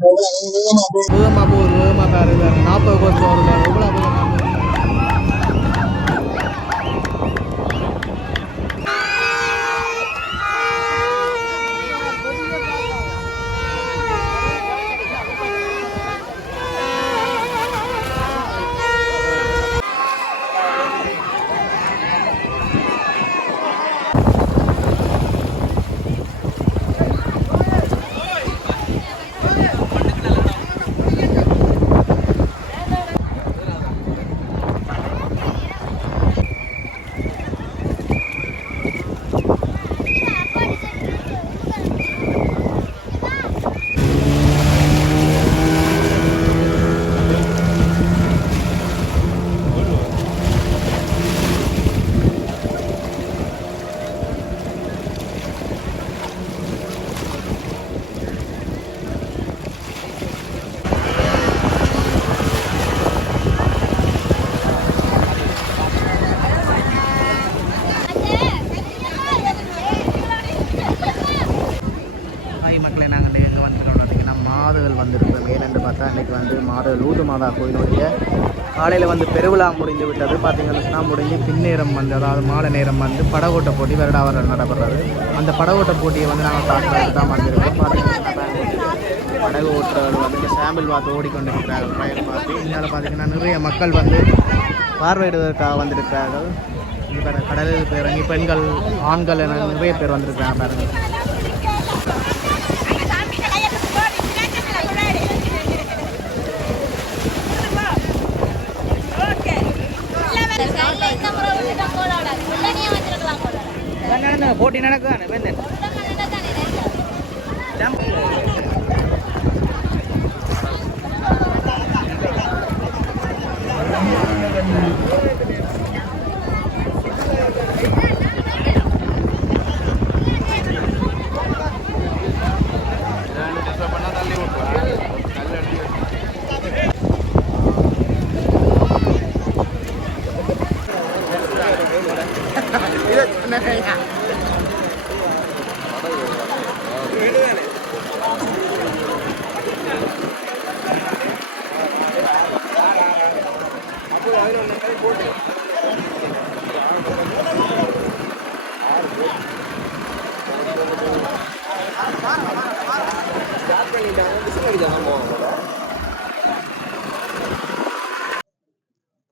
வேகமாக போகுது, வேகமாக பாரு 40 கோச்சு வருது, எவ்வளோ வேகமாக போகுது. லூது மாதா கோயிலுடைய காலையில் வந்து பெருவிழா முடிந்து விட்டது. பார்த்தீங்கன்னா முடிஞ்சு பின்னேரம் வந்து, அதாவது மாலை நேரம் வந்து படகோட்ட போட்டி வருடாவரம் நடைபெறது. அந்த படகோட்ட போட்டியை வந்து நாங்கள் பார்க்கறதுக்கு தான் வந்திருக்கோம். பார்த்தீங்கன்னா படகு ஓட்டுறவர் வந்து சாம்பிள் பார்த்து ஓடிக்கொண்டிருக்கிறார்கள். ட்ரையல் பார்த்து இதனால் பார்த்தீங்கன்னா நிறைய மக்கள் வந்து பார்வையிடுவதற்காக வந்திருக்கிறார்கள். இப்போ கடலில் இறங்கி பெண்கள் ஆண்கள் என நிறைய பேர் வந்திருக்கிறாங்க பாருங்கள். போட்டி நடக்குதானே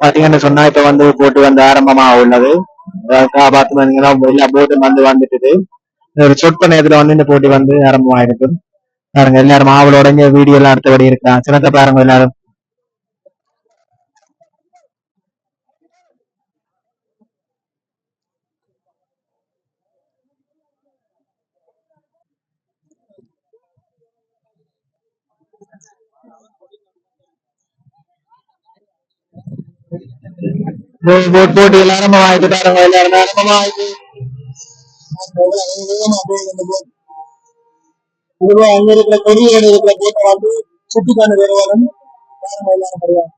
பாத்தீங்கன்னு சொன்னா இப்ப வந்து போட்டு வந்து ஆரம்பமா உள்ளது. பாத்தீங்கன்னா எல்லா போட்டும் வந்து வந்துட்டு ஒரு சொற்ப நேரத்துல வந்து இந்த போட்டி வந்து ஆரம்பமாயிருக்கு. பாருங்க எல்லாரும் ஆவலோட வீடியோ எல்லாம் அடுத்தபடி இருக்கான். சின்னத்தை பாருங்க எல்லாரும். போட்டி ஆரம்பமாயிட்டு பாருங்க, எல்லாரும் ஆரம்பமாயிட்டு அங்க இருக்கிற கொடியோடு இருக்கிற போட்டை வந்து சுட்டி கொண்டு வருவாங்க. எல்லாரும்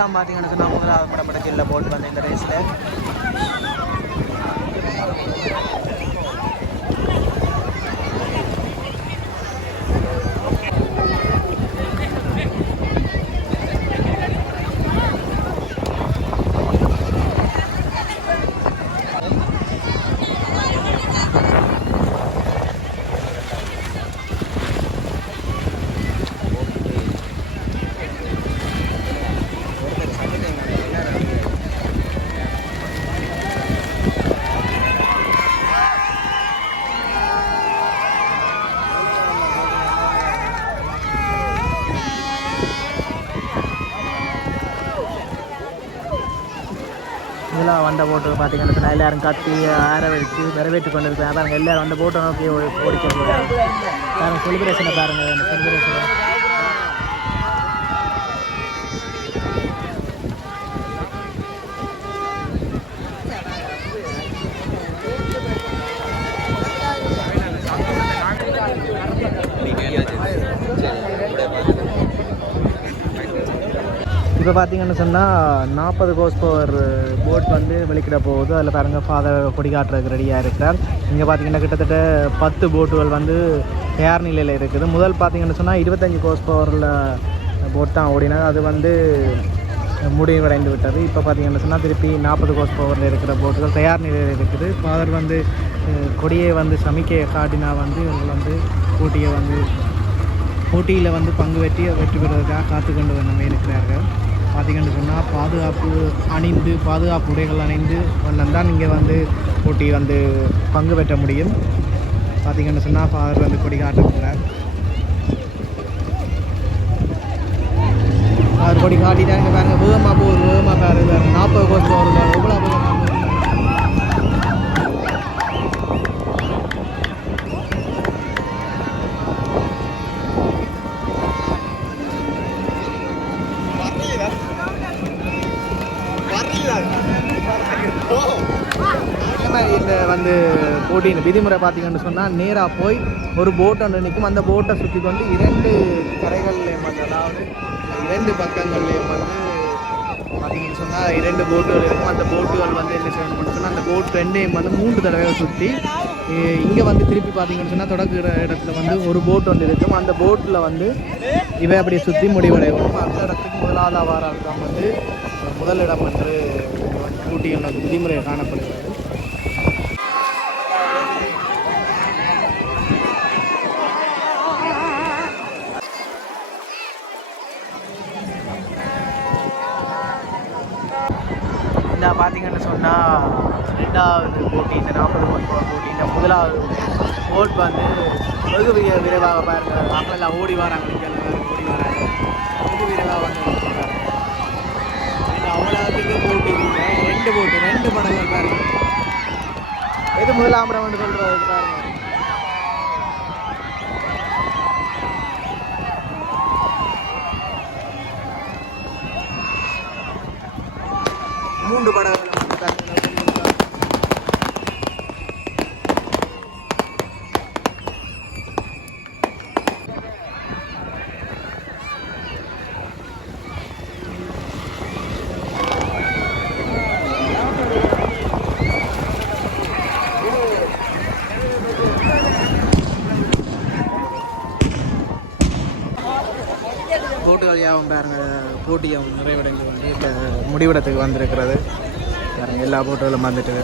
இதுதான் பார்த்தீங்கன்னு சொன்னால் முதலாவது படப்பட சில்ல போட்டு வந்து இந்த ரேஸில். இதெல்லாம் வந்த போட்டு பார்த்தீங்கன்னா எல்லாரும் கத்தி ஆற வச்சு வரவேற்று கொண்டு இருக்காங்க. பாருங்க எல்லாரும் வந்த போட்டை நோக்கி ஓடிக்க போகிறாங்க. பாருங்க செலிப்ரேஷனை பாருங்க, இந்த செலிப்ரேஷனை. இப்போ பார்த்தீங்கன்னு சொன்னால் 40 கோர்ஸ் பவர் போட் வந்து வெளிக்கிட போகுது. அதில் பாருங்கள் ஃபாதர் கொடி காட்டுறதுக்கு ரெடியாக இருக்கிறார். இங்கே பார்த்தீங்கன்னா கிட்டத்தட்ட 10 போட்டுகள் வந்து தயார் நிலையில் இருக்குது. முதல் பார்த்தீங்கன்னு சொன்னால் 25 கோர்ஸ் பவரில் போட் தான் ஓடினது, அது வந்து முடிவடைந்து விட்டது. இப்போ பார்த்தீங்கன்னு சொன்னால் திருப்பி 40 கோர்ஸ் பவரில் இருக்கிற போட்டுகள் தயார் நிலையில் இருக்குது. ஃபாதர் வந்து கொடியை வந்து சமிக்கை காட்டினா வந்து இவங்க வந்து போட்டியில் வந்து பங்கு வெற்றி பெறுவதற்காக காத்துக்கொண்டு வந்து இருக்கிறார்கள். பார்த்திங்கன்னு சொன்னால் பாதுகாப்பு உடைகள் அணிந்து வந்தால் நீங்கள் வந்து போட்டி வந்து பங்கு பெற்ற முடியும். பார்த்திங்கன்னு சொன்னால் ஃபாதர் வந்து கொடி காட்ட போகிறார். அவர் கொடி காட்டிட்டாங்க பாருங்கள். வேகமாக பாருங்க 40 கோர்ஸ் போகிறது எவ்வளோ வேகமாக. இந்த வந்து போட்டியின் விதிமுறை பார்த்தீங்கன்னு சொன்னால் நேராக போய் ஒரு போட் ஒன்று நிற்கும். அந்த போட்டை சுற்றி கொண்டு 2 கரைகள்லேயும் வந்து, அதாவது 2 பக்கங்கள்லேயும் வந்து பார்த்தீங்கன்னு சொன்னால் 2 போட்டுகள் இருக்கும். அந்த போட்டுகள் வந்து என்ன செய்யணும்னு சொன்னால் அந்த போட் 2ஐயும் வந்து 3 தடவை சுற்றி இங்கே வந்து திருப்பி பார்த்தீங்கன்னு சொன்னால் தொடங்குற இடத்துல வந்து ஒரு போட் ஒன்று இருக்கும். அந்த போட்டில் வந்து இவை அப்படியே சுற்றி முடிவடைவோம். அந்த இடத்துக்கு முதலாவது வாரம் வந்து முதலிடம் என்று போட்டியின் விதிமுறை காணப்படுகிறது. இந்த பார்த்தீங்கன்னு சொன்னால் 2வது போட்டி, இந்த 40 போட்டி, இந்த முதலாவது போட் வந்து வெகு விரைவாக பாருங்கள். மக்கள் ஓடி வராங்க, ஓடி வராங்க, வெகு விரைவாக வந்து அவ்வளோத்துக்கு போட்டி இல்லை. 2 போட்டு 2 படங்கள் பாருங்கள். எது முதலாமரம் என்று சொல்கிறது பாருங்கள். மூன்று படங்கள் போட்டுகள் யாவும் பாருங்கள். போட்டியும் நிறைவடைந்து வந்து இப்போ முடிவிடத்துக்கு வந்திருக்கிறது. எல்லா போட்டுகளும் வந்துட்டு